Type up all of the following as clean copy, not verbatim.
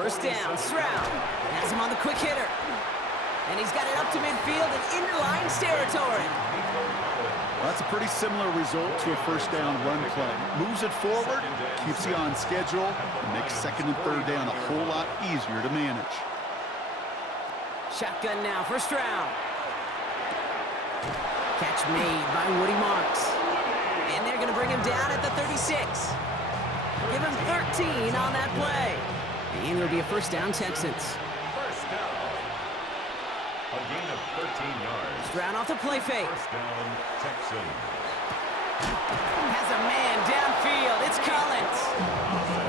First down, Stroud has him on the quick hitter. And he's got it up to midfield and into Lions territory. Well, that's a pretty similar result to a first down run play. Moves it forward, keeps you on schedule, and makes second and third down a whole lot easier to manage. Shotgun now for Stroud. Catch made by Woody Marks. And they're going to bring him down at the 36. Give him 13 on that play. And it'll be a first down, Texans. First down. A gain of 13 yards. Stroud off the play fake. First down, Texans. Has a man downfield. It's Collins.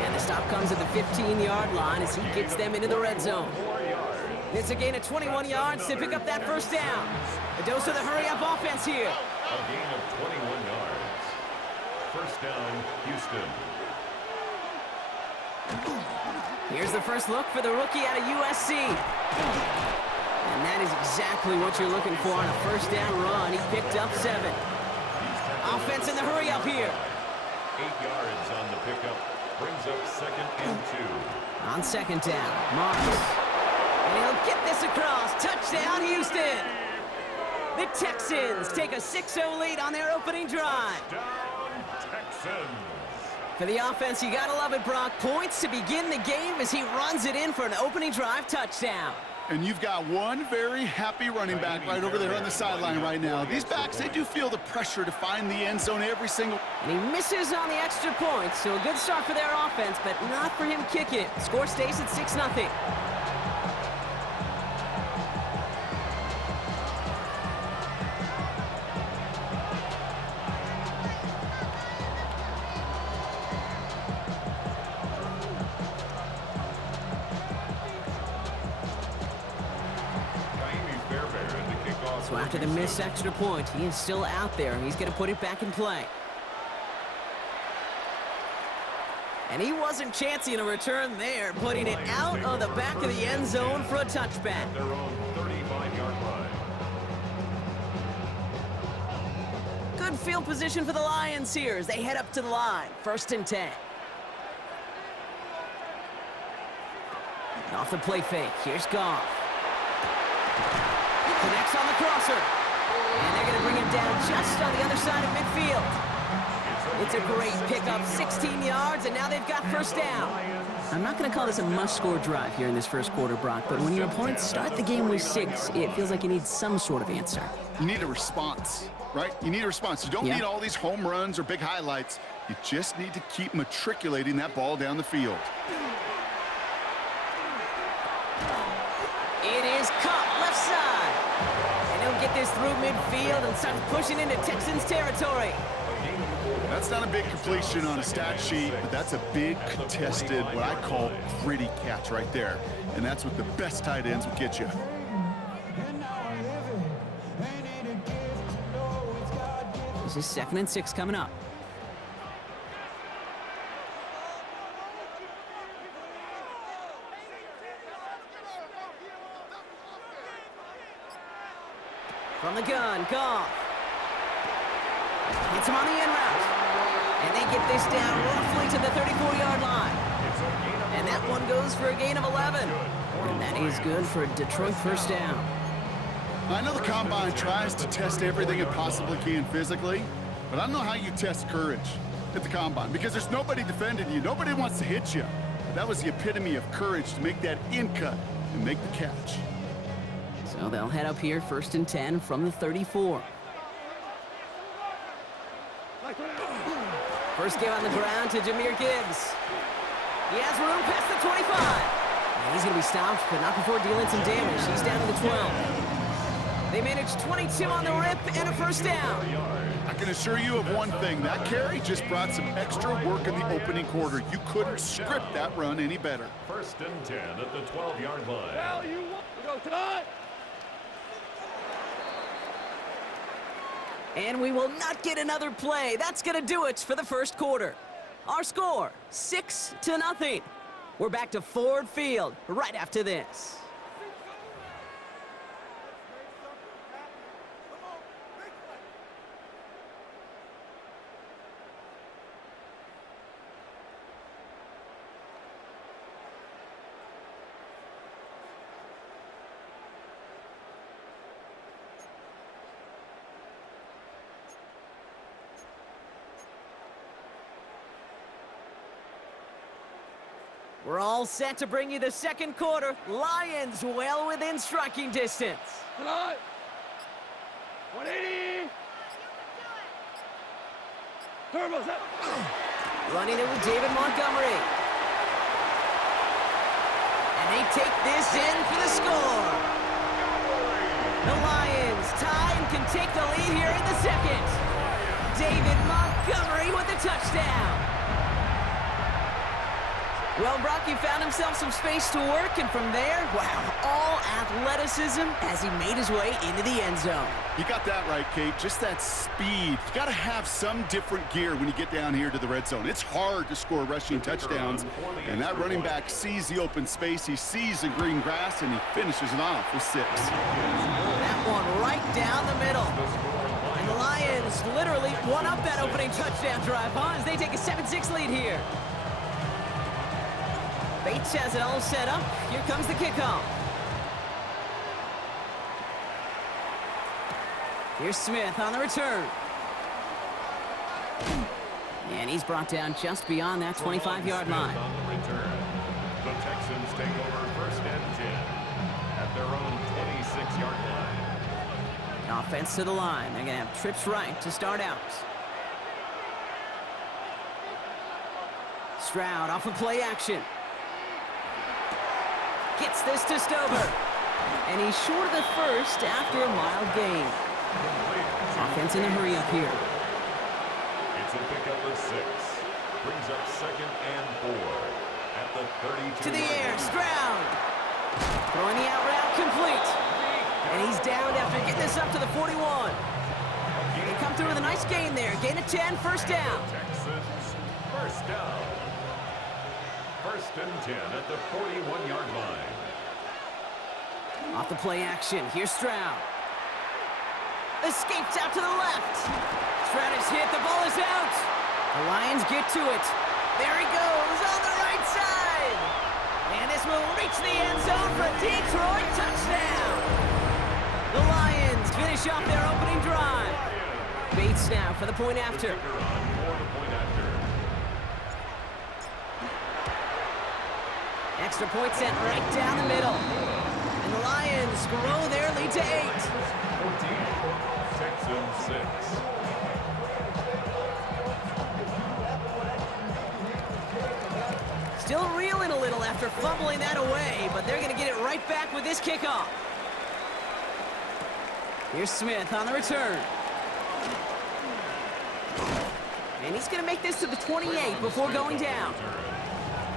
And the stop comes at the 15-yard line as he gets them into the red zone. 4 yards. It's a gain of 21 yards to pick up that first down. A dose of the hurry-up offense here. A gain of 21 yards. First down, Houston. Here's the first look for the rookie out of USC. And that is exactly what you're looking for on a first down run. He picked up 7. Offense in the hurry-up here. 8 yards on the pickup. Brings up second and 2. On second down, Marks. And he'll get this across. Touchdown, Houston. The Texans take a 6-0 lead on their opening drive. Down, Texans. For the offense, you gotta love it, Brock. Points to begin the game as he runs it in for an opening drive touchdown. And you've got one very happy running back right over there on the sideline right now. These backs, they do feel the pressure to find the end zone every single... And he misses on the extra point, so a good start for their offense, but not for him kicking it. Score stays at 6-0. So after the missed extra point, he is still out there. He's going to put it back in play. And he wasn't chancing a return there, putting it out of the back of the end zone for a touchback. Their own 35-yard line. Good field position for the Lions here as they head up to the line. First and 10. Off the play fake. Here's Goff. Connects on the crosser. And they're going to bring him down just on the other side of midfield. It's a great pickup, 16 yards, and now they've got first down. I'm not going to call this a must-score drive here in this first quarter, Brock, but when your opponents start the game with 6, it feels like you need some sort of answer. You need a response, right? You need a response. You don't need all these home runs or big highlights. You just need to keep matriculating that ball down the field. It is caught left side. And he'll get this through midfield and start pushing into Texans territory. That's not a big completion on a stat sheet, but that's a big contested, what I call gritty catch right there. And that's what the best tight ends will get you. This is 2nd and 6 coming up. From the gun, Goff. Hits him on the in route. And they get this down roughly to the 34-yard line. And that one goes for a gain of 11. And that is good for a Detroit first down. I know the Combine tries to test everything it possibly can physically, but I don't know how you test courage at the Combine because there's nobody defending you. Nobody wants to hit you. But that was the epitome of courage to make that in cut and make the catch. So they'll head up here, 1st and 10 from the 34. First game on the ground to Jahmyr Gibbs. He has room past the 25. And he's going to be stopped, but not before dealing some damage. He's down to the 12. They managed 22 on the rip and a first down. I can assure you of one thing. That carry just brought some extra work in the opening quarter. You couldn't script that run any better. 1st and 10 at the 12-yard line. Now you want to go tonight. And we will not get another play. That's going to do it for the first quarter. Our score, 6-0. We're back to Ford Field right after this. We're all set to bring you the second quarter. Lions well within striking distance. Tonight. 180. Turbo set. Running it with David Montgomery. And they take this in for the score. The Lions tie and can take the lead here in the second. David Montgomery with the touchdown. Well, Brock, he found himself some space to work, and from there, wow, all athleticism as he made his way into the end zone. You got that right, Kate. Just that speed. You got to have some different gear when you get down here to the red zone. It's hard to score rushing touchdowns, and that running back sees the open space, he sees the green grass, and he finishes it off with 6. That one right down the middle. And the Lions literally won up that opening touchdown drive, huh, as they take a 7-6 lead here. Bates has it all set up. Here comes the kickoff. Here's Smith on the return. And he's brought down just beyond that 25-yard line. On the return. The Texans take over 1st and 10 at their own 26-yard line. Offense to the line. They're going to have trips right to start out. Stroud off of play action. Gets this to Stover. And he's short of the first after a mild gain. Offense in a hurry up here. It's a pickup of 6. Brings up 2nd and 4 at the 32. To the air, Stroud. Throwing the out route complete. And he's down after getting this up to the 41. They come through with a nice gain there. Gain of 10, first down. Texans, first down. 1st and 10 at the 41-yard line. Off the play action, here's Stroud. Escapes out to the left. Stroud is hit, the ball is out. The Lions get to it. There he goes on the right side. And this will reach the end zone for a Detroit touchdown. The Lions finish off their opening drive. Bates now for the point after. Extra point sent right down the middle. And the Lions grow their lead to 8. 14, Texans 6. Still reeling a little after fumbling that away, but they're going to get it right back with this kickoff. Here's Smith on the return. And he's going to make this to the 28 before going down.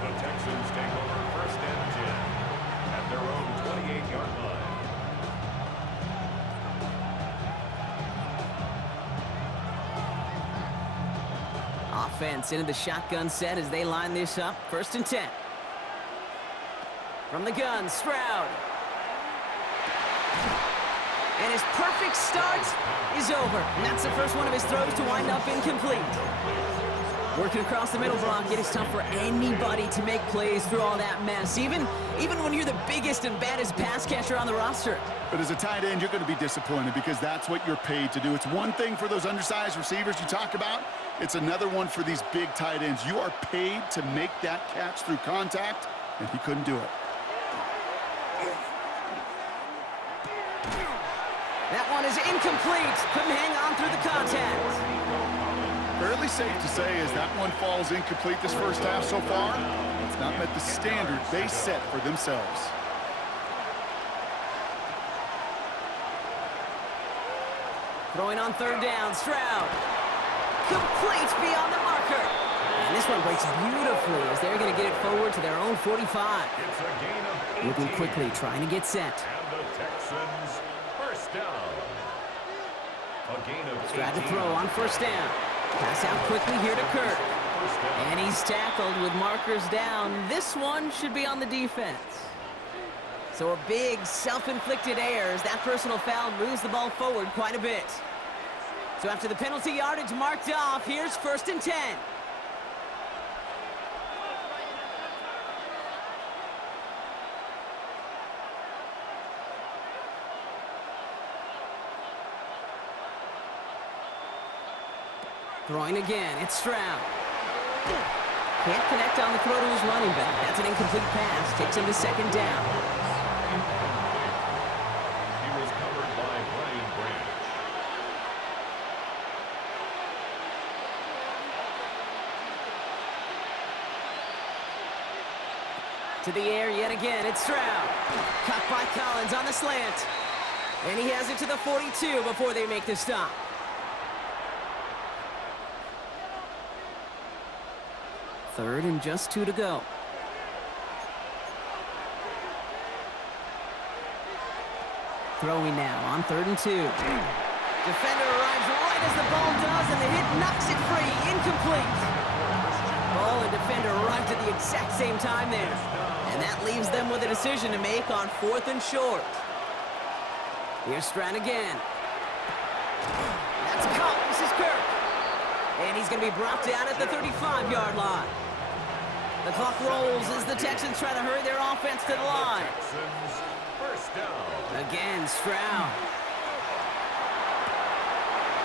The Texans take over 1st and 10 at their own 28-yard line. Offense into the shotgun set as they line this up. 1st and 10. From the gun, Stroud. And his perfect start is over. And that's the first one of his throws to wind up incomplete. Working across the middle block, it is tough for anybody to make plays through all that mess, even when you're the biggest and baddest pass catcher on the roster. But as a tight end, you're going to be disappointed because that's what you're paid to do. It's one thing for those undersized receivers you talk about. It's another one for these big tight ends. You are paid to make that catch through contact, and he couldn't do it. That one is incomplete. Couldn't hang on through the contact. Fairly safe to say as that one falls incomplete this first half so far, it's not met the standard they set for themselves. Throwing on 3rd down, Stroud. Complete beyond the marker. And this one breaks beautifully as they're going to get it forward to their own 45. It's a gain of 18. Looking quickly, trying to get set. And the Texans, first down. A gain of 18. Stroud to throw on 1st down. Pass out quickly here to Kirk. And he's tackled with markers down. This one should be on the defense. So a big self-inflicted error as that personal foul moves the ball forward quite a bit. So after the penalty yardage marked off, here's 1st and 10. Throwing again, it's Stroud. Can't connect on the throw to his running back. That's an incomplete pass. Takes him to second down. He was covered by Brian Branch. To the air yet again. It's Stroud. Caught by Collins on the slant. And he has it to the 42 before they make the stop. Third and just 2 to go. Throwing now on 3rd and 2. Defender arrives right as the ball does, and the hit knocks it free. Incomplete. Ball and defender arrived at the exact same time there. And that leaves them with a decision to make on 4th and short. Here's Stroud again. That's caught. This is Kirk. And he's going to be brought down at the 35-yard line. The clock rolls as the Texans try to hurry their offense to the line. Texans first down. Again, Stroud.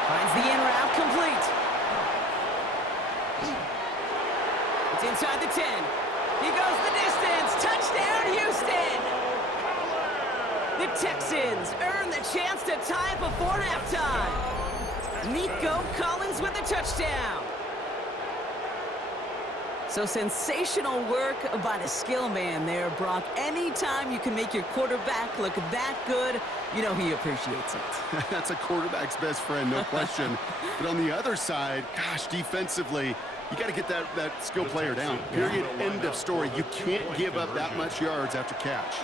Finds the in route complete. It's inside the 10. He goes the distance. Touchdown, Houston! The Texans earn the chance to tie it before halftime. Nico Collins with the touchdown. So sensational work by the skill man there, Brock. Anytime you can make your quarterback look that good, you know he appreciates it. That's a quarterback's best friend, no question. But on the other side, gosh, defensively, you got to get that skill player down. Period, end of story. You can't give up that much yards after catch.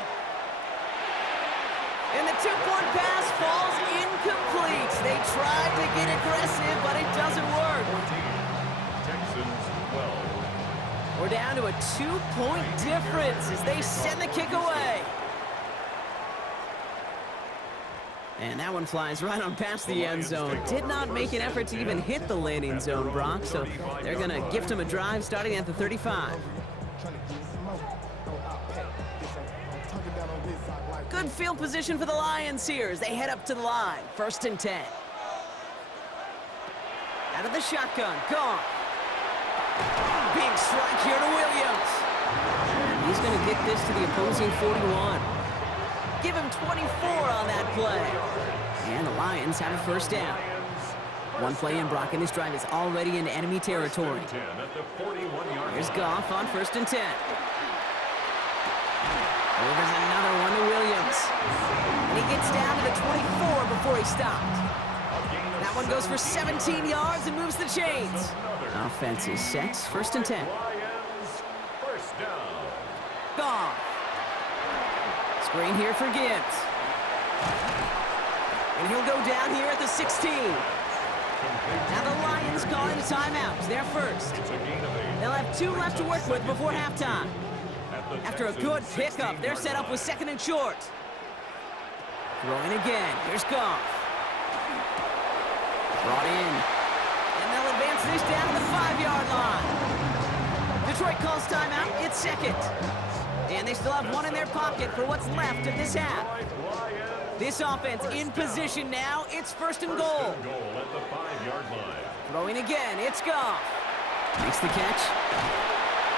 And the two-point pass falls incomplete. They tried to get aggressive, but it doesn't work. 14. Texans 12. We're down to a 2-point difference as they send the kick away. And that one flies right on past the end zone. Did not make an effort to even hit the landing zone, Brock, so they're going to gift him a drive starting at the 35. Good field position for the Lions here as they head up to the line. 1st and 10. Out of the shotgun, gone. Big strike here to Williams. He's going to get this to the opposing 41. Give him 24 on that play. And the Lions have a 1st down. One play in, Brock, and this drive is already in enemy territory. Here's Goff on 1st and 10. Oh, there's another one to Williams. And he gets down to the 24 before he stopped. That one goes for 17 yards and moves the chains. Offense is set. 1st and 10. First down. Goff. Screen here for Gibbs. And he'll go down here at the 16. Now the Lions calling a timeout. They're first. They'll have 2 left to work with before halftime. After a good pickup, they're set up with 2nd and short. Throwing again. Here's Goff. Brought in. And they'll advance this down to the 5-yard line. Detroit calls timeout. It's 2nd. And they still have 1 in their pocket for what's left of this half. This offense in position now. It's 1st and goal. At the 5-yard line. Throwing again. It's Goff. Makes the catch.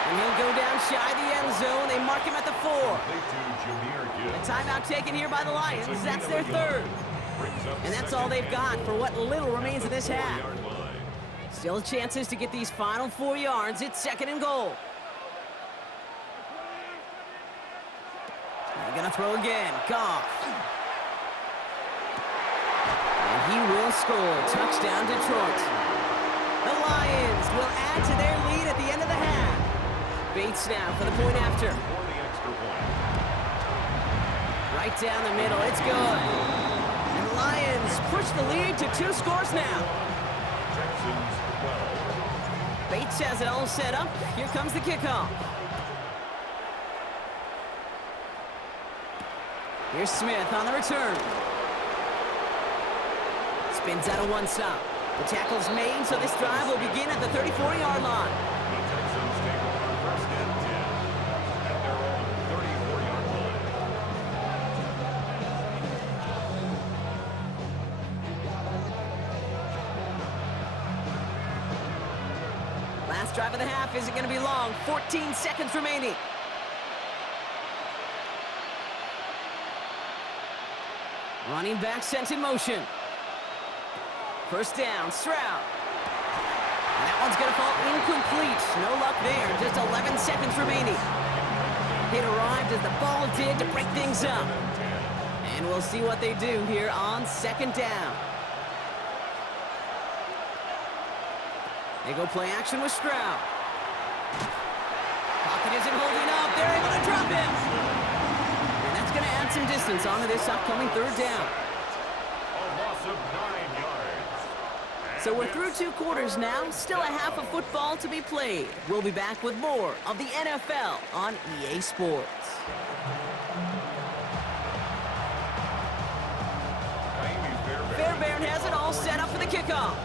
And he'll go down shy of the end zone. They mark him at the 4. A timeout taken here by the Lions. That's their 3rd. And that's all they've got for what little remains of this half. Still chances to get these final 4 yards. It's 2nd and goal. They're going to throw again. Goff. And he will score. Touchdown, Detroit. The Lions will add to their lead at the end of the half. Bates now for the point after. Right down the middle. It's good. And the Lions push the lead to 2 scores now. Texans 12. Bates has it all set up. Here comes the kickoff. Here's Smith on the return. Spins out of 1 stop. The tackle's made, so this drive will begin at the 34-yard line. The Texans take over 1st and 10 at their own 34-yard line. Last drive of the half isn't going to be long. 14 seconds remaining. Running back sent in motion. First down, Stroud. And that one's going to fall incomplete. No luck there. Just 11 seconds remaining. It arrived as the ball did to break things up. And we'll see what they do here on second down. They go play action with Stroud. Pocket isn't holding up. They're able to drop him. And that's going to add some distance onto this upcoming third down. A loss of 9 yards. So we're through 2 quarters now. Still a half of football to be played. We'll be back with more of the NFL on EA Sports. Fairbairn has it all set up for the kickoff.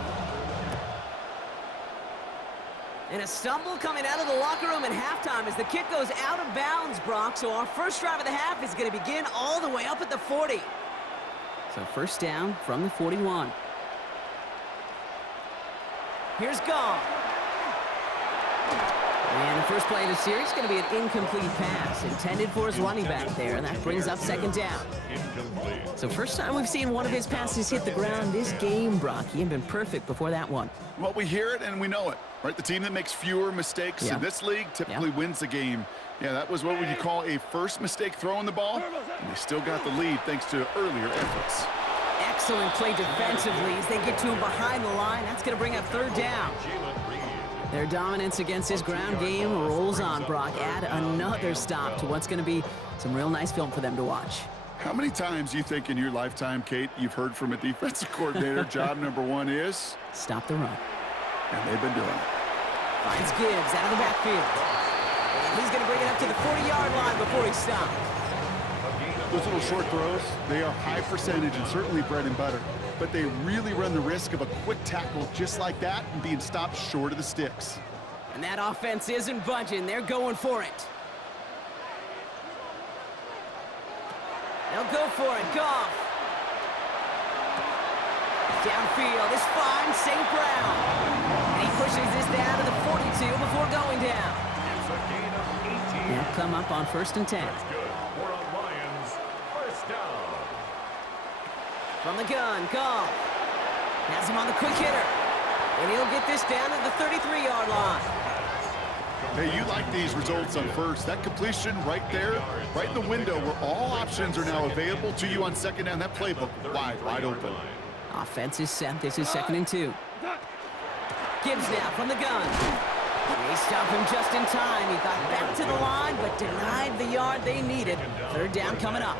And a stumble coming out of the locker room at halftime as the kick goes out of bounds, Brock. So our first drive of the half is going to begin all the way up at the 40. So first down from the 41. Here's Goff. And the first play of the series is going to be an incomplete pass intended for his running back there, and that brings up second down. So first time we've seen one of his passes hit the ground this game, Brock. He had been perfect before that one. Well, we hear it and we know it, right? The team that makes fewer mistakes in this league typically wins the game. Yeah, that was what would you call a first mistake throwing the ball, and they still got the lead thanks to earlier efforts. Excellent play defensively as they get to him behind the line. That's going to bring up third down. Their dominance against this ground game rolls on, Brock. Add another stop to what's going to be some real nice film for them to watch. How many times do you think in your lifetime, Kate, you've heard from a defensive coordinator, job number 1 is? Stop the run. And they've been doing it. Finds Gibbs out of the backfield. And he's going to bring it up to the 40-yard line before he stops. Those little short throws, they are high percentage and certainly bread and butter. But they really run the risk of a quick tackle just like that and being stopped short of the sticks. And that offense isn't budging. They're going for it. They'll go for it. Goff. Downfield is fine. St. Brown. And he pushes this down to the 42 before going down. It's a gain of 18. They'll come up on 1st and 10. That's good for a Lions first down. From the gun, Goff. Has him on the quick hitter. And he'll get this down to the 33-yard line. Hey, you like these results on first. That completion right there, right in the window where all options are now available to you on second down. That playbook wide open. Offense is set. This is 2nd and 2. Gibbs now from the gun. They stop him just in time. He got back to the line, but denied the yard they needed. Third down coming up.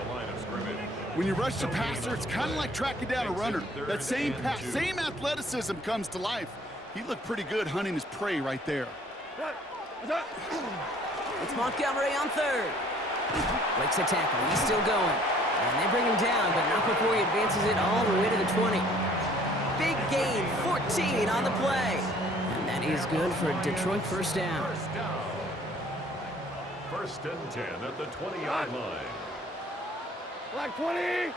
When you rush the passer, it's kind of like tracking down a runner. That same pass, same athleticism comes to life. He looked pretty good hunting his prey right there. It's Montgomery on 3rd. Breaks a tackle. He's still going. And they bring him down, but not before he advances it all the way to the 20. Big gain, 14 on the play. And that is good for a Detroit first down. First and 10 at the 20-yard line. Black 20.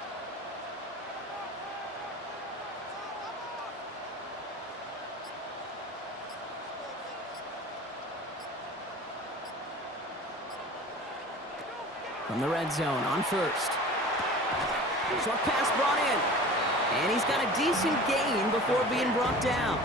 From the red zone on 1st. Short pass brought in. And he's got a decent gain before being brought down.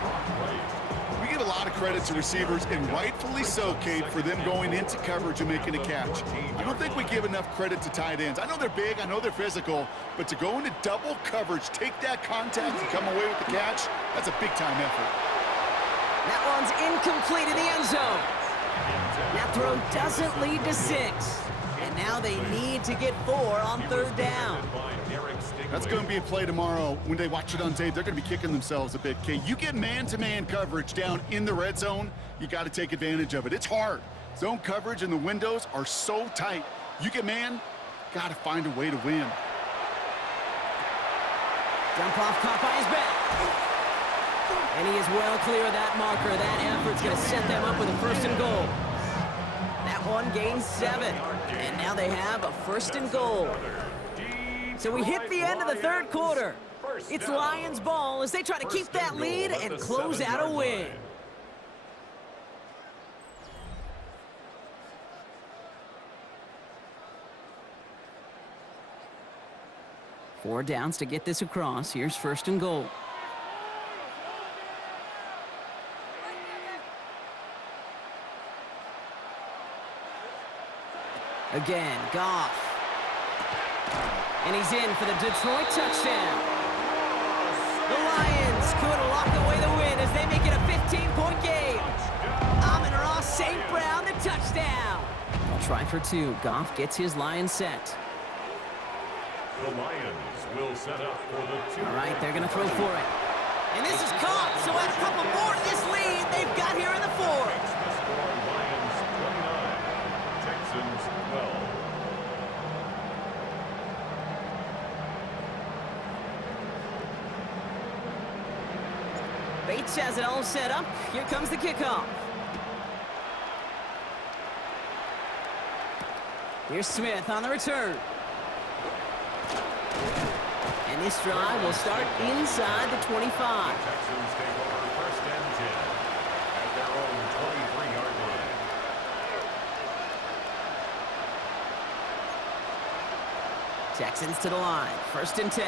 We give a lot of credit to receivers, and rightfully so, Kate, for them going into coverage and making a catch. I don't think we give enough credit to tight ends. I know they're big, I know they're physical, but to go into double coverage, take that contact and come away with the catch, that's a big-time effort. That one's incomplete in the end zone. That throw doesn't lead to 6. And now they need to get 4 on 3rd down. That's going to be a play tomorrow. When they watch it on tape, they're going to be kicking themselves a bit. Okay, you get man-to-man coverage down in the red zone, you got to take advantage of it. It's hard. Zone coverage and the windows are so tight. You get man, got to find a way to win. Dump off caught by his back. And he is well clear of that marker. That effort's going to set them up with a 1st and goal. That one gains 7. And now they have a 1st and goal. So we hit the end of the 3rd quarter. It's Lions ball as they try to keep that lead and close out a win. 4 downs to get this across. Here's 1st and goal. Again, Goff. And he's in for the Detroit touchdown. The Lions could lock away the win as they make it a 15-point game. Amon-Ra St. Brown, the touchdown. They'll try for 2. Goff gets his Lions set. The Lions will set up for the 2. All right, they're going to throw for it. And this is caught, so add a couple more to this lead they've got here in the 4th. The score, Lions 29, Texans 12. Bates has it all set up. Here comes the kickoff. Here's Smith on the return. And this drive will start inside the 25. Texans take over 1st and 10 at their own 23-yard line. Texans to the line. 1st and 10.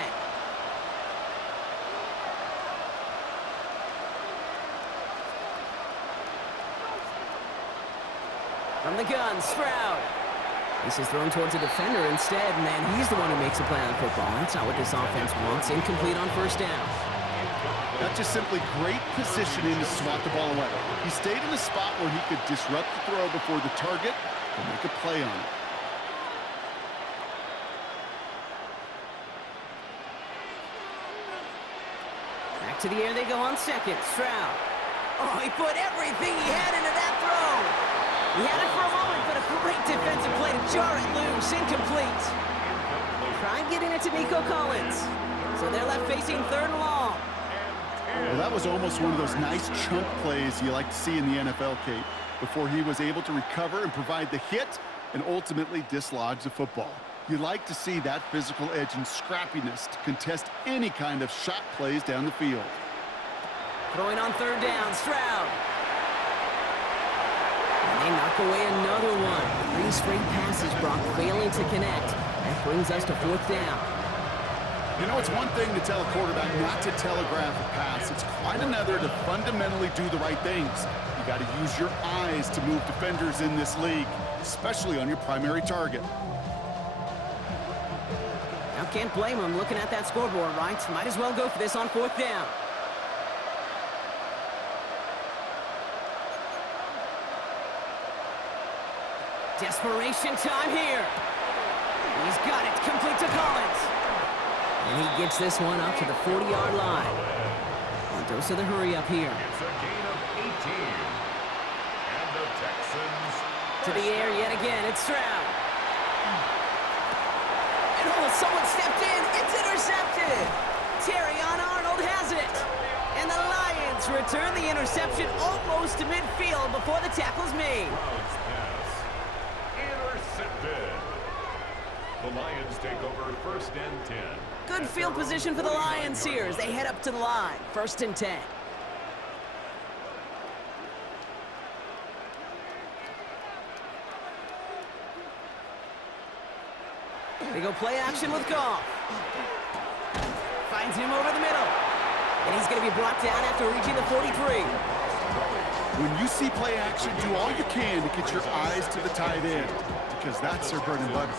From the gun, Stroud. This is thrown towards a defender instead, and he's the one who makes a play on the football. That's not what this offense wants. Incomplete on 1st down. That's just simply great positioning to swat the ball away. He stayed in a spot where he could disrupt the throw before the target and make a play on it. Back to the air they go on 2nd. Stroud. Oh, he put everything he had into that throw. He had it for a moment, but a great defensive play to jar it loose. Incomplete. Try getting it to Nico Collins. So they're left facing 3rd and long. Well, that was almost one of those nice chunk plays you like to see in the NFL, Kate, before he was able to recover and provide the hit and ultimately dislodge the football. You like to see that physical edge and scrappiness to contest any kind of shot plays down the field. Throwing on 3rd down, Stroud. And they knock away another one. 3 straight passes, Brock failing to connect. That brings us to 4th down. You know, it's one thing to tell a quarterback not to telegraph a pass. It's quite another to fundamentally do the right things. You got to use your eyes to move defenders in this league, especially on your primary target. Now, can't blame him looking at that scoreboard, right? Might as well go for this on 4th down. Desperation time here. He's got it. Complete to Collins. And he gets this one up to the 40-yard line. A dose of the hurry up here. It's a gain of 18. And the Texans To the air yet again. It's Stroud. And someone stepped in. It's intercepted. Terrion Arnold has it. And the Lions return the interception almost to midfield before the tackle's made. intercepted. The Lions take over 1st and 10. Good field position for the Lions here as they head up to the line. 1st and 10. They go play action with Goff. Finds him over the middle. And he's going to be brought down after reaching the 43. When you see play action, do all you can to get your eyes to the tight end, because that's their bread and butter.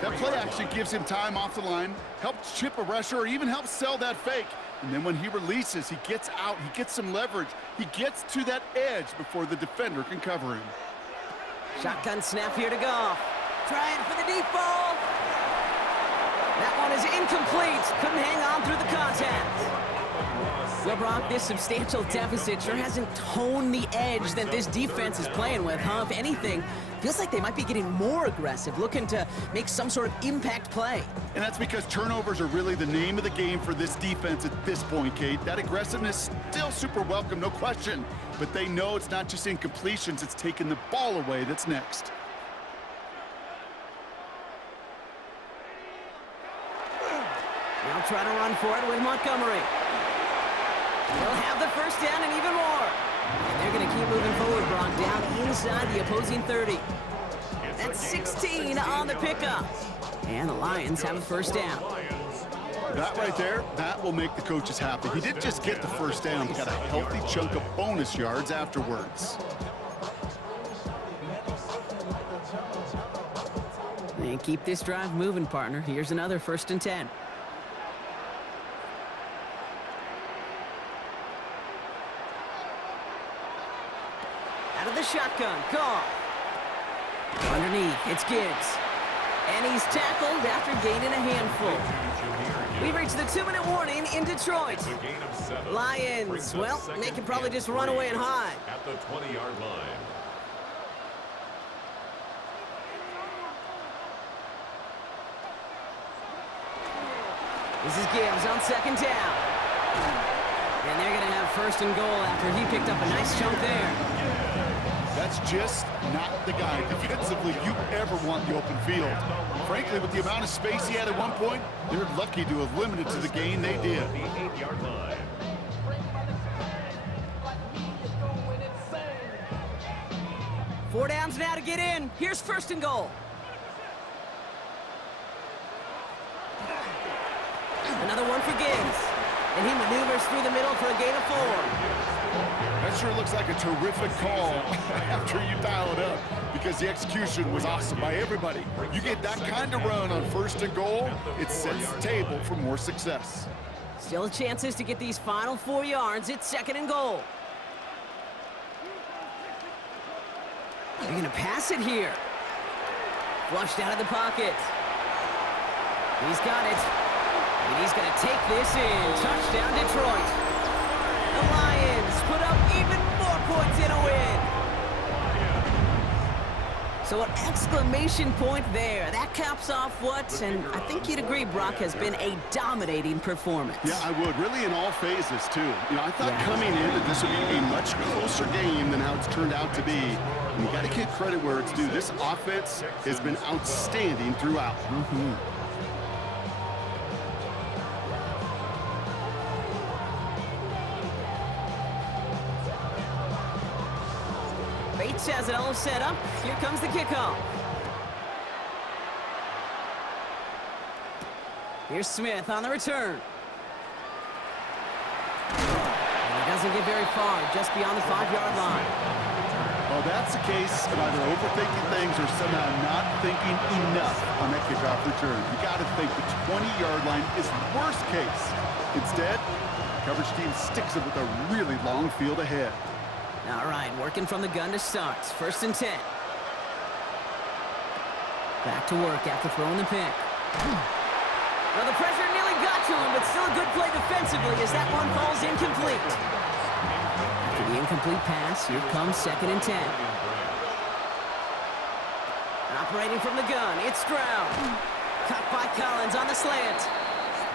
That play action gives him time off the line, helps chip a rusher, or even helps sell that fake. And then when he releases, he gets out, he gets some leverage. He gets to that edge before the defender can cover him. Shotgun snap here to Goff. Trying for the deep ball. That one is incomplete. Couldn't hang on through the contact. Well, Brock, this substantial deficit sure hasn't toned the edge that this defense is playing with, huh? If anything, feels like they might be getting more aggressive, looking to make some sort of impact play. And that's because turnovers are really the name of the game for this defense at this point, Kate. That aggressiveness still super welcome, no question. But they know it's not just incompletions, it's taking the ball away that's next. Now try to run for it with Montgomery. They'll have the first down and even more. And they're going to keep moving forward, Brock, down inside the opposing 30. That's 16 on the pickup. And the Lions have a first down. That right there, that will make the coaches happy. He didn't just get the first down, he got a healthy chunk of bonus yards afterwards. And keep this drive moving, partner. Here's another 1st and 10. Out of the shotgun, Goff. Underneath, it's Gibbs. And he's tackled after gaining a handful. We've reached the 2-minute warning in Detroit. Lions, well, they can probably just run away and hide. At the 20-yard line. This is Gibbs on 2nd down. And they're going to have 1st and goal after he picked up a nice chunk there. That's just not the guy defensively you ever want in the open field. Frankly, with the amount of space he had at one point, they're lucky to have limited to the gain they did. The 8-yard line. Four downs now to get in. Here's 1st and goal. Another one for Gibbs. And he maneuvers through the middle for a gain of 4. That sure looks like a terrific call after you dial it up, because the execution was awesome by everybody. You get that kind of run on 1st and goal, it sets the table for more success. Still chances to get these final 4 yards. It's 2nd and goal. They're going to pass it here. Flushed out of the pocket. He's got it. And he's going to take this in. Touchdown, Detroit. The Lions put up even more points in a win. So an exclamation point there. That caps off what, and I think you'd agree, Brock, has been a dominating performance. Yeah, I would. Really in all phases, too. You know, I thought coming in that this would be a much closer game than how it's turned out to be. And you got to give credit where it's due. This offense has been outstanding throughout. Bates has it all set up. Here comes the kickoff. Here's Smith on the return. And he doesn't get very far, just beyond the 5-yard line. Well, that's the case of either overthinking things or somehow not thinking enough on that kickoff return. You got to think the 20-yard line is worst case. Instead, the coverage team sticks it with a really long field ahead. All right, working from the gun to start. 1st and 10. Back to work after throwing the pick. Well, the pressure nearly got to him, but still a good play defensively as that one falls incomplete. After the incomplete pass, here comes 2nd and 10. Operating from the gun, it's Stroud. Caught by Collins on the slant.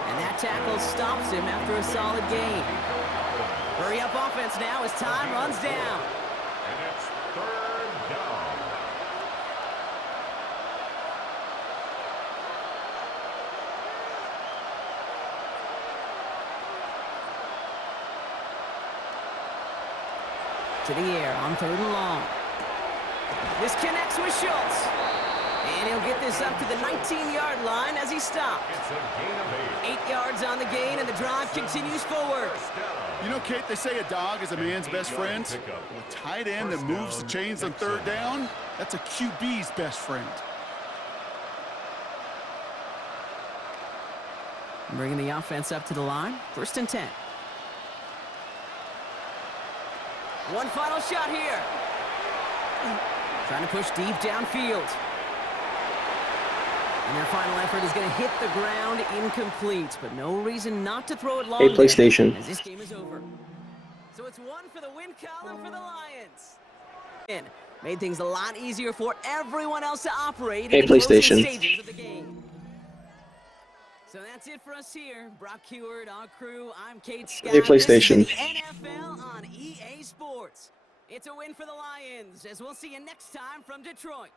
And that tackle stops him after a solid gain. Hurry up offense now as time runs down. And it's 3rd down. To the air on 3rd and long. This connects with Schultz. And he'll get this up to the 19-yard line as he stopped. It's a gain of 8. 8 yards on the gain, and the drive continues forward. You know, Kate, they say a dog is a man's best friend. Well, a tight end that moves the chains on 3rd down, that's a QB's best friend. Bringing the offense up to the line. 1st and 10. One final shot here. Trying to push deep downfield. And their final effort is going to hit the ground incomplete, but no reason not to throw it long. Hey, PlayStation. As this game is over. So it's 1 for the win column for the Lions. Made things a lot easier for everyone else to operate Hey, in the closing PlayStation. stages of the game. So that's it for us here. Brock Heward, our crew. I'm Kate Scott. Hey, PlayStation. This is the NFL on EA Sports. It's a win for the Lions, as we'll see you next time from Detroit.